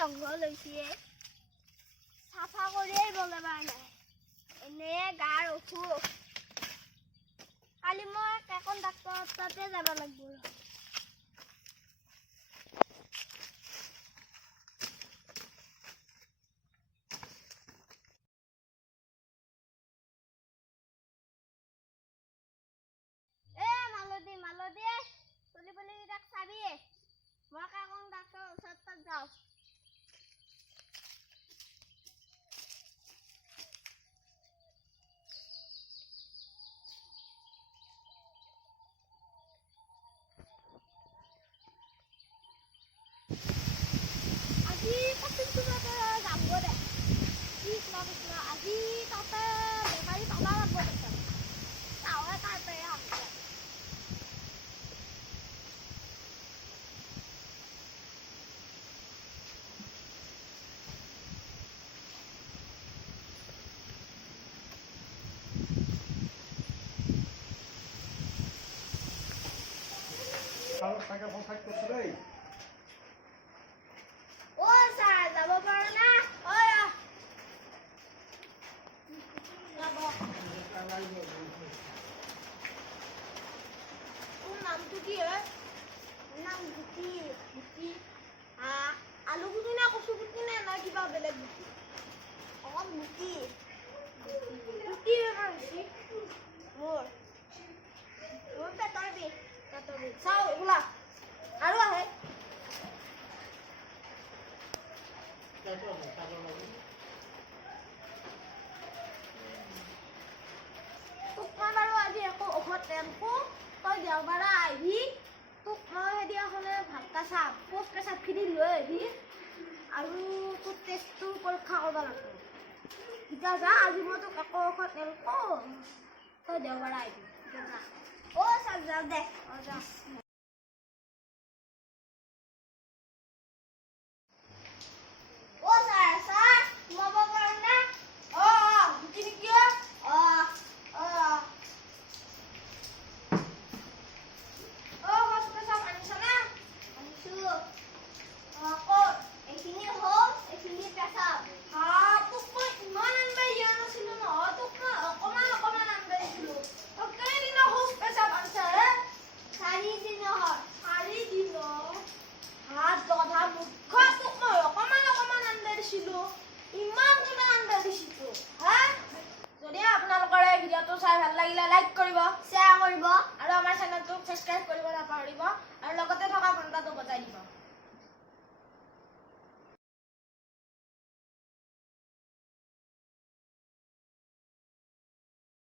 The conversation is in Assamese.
জংঘল হৈছে চাফা কৰিয়েই বলে পাৰা নাই এনে গাৰ অসুখ কালি মই কাকন ডাক্তৰ তাতে যাব লাগিব মালদী চলি পলি তাক চাবি মই কাকন ডাক্তৰ ওচৰত তাত যাওঁ আজি আজি তাতে বেমাৰী পাবা লাগিব চাওঁ তাতে যাব পাৰো না নামটো কি হয় নাম গুটি গুটি আলু গুটি না কচু গুটি নে না কিবা বেলেগ গুটি অকল গুটি গুটি বেমাৰ হৈছে মোৰ পেটৰ বিষ চাওঁ ওলা আৰু আহে তোক মই বাৰু আজি একো ঔষধ নেখো তই দেওবাৰে আহিবি তোক মই সেইদিনাখনে ভালকৈ চাম পেচাবখিনি লৈ আহিবি আৰু তোৰ টেষ্টটো পৰীক্ষা কৰিব লাগিব এতিয়া যা আজি মই তোক একো ঔষধ নেখো তই দেওবাৰে আহিবি ছাৰ যাওঁ দে যা ভিডিঅ'টো চাই ভাল লাগিলে লাইক কৰিব, শ্বেয়াৰ কৰিব আৰু আমাৰ চেনেলটোক সাবস্ক্ৰাইব কৰিব নাপাহৰিব।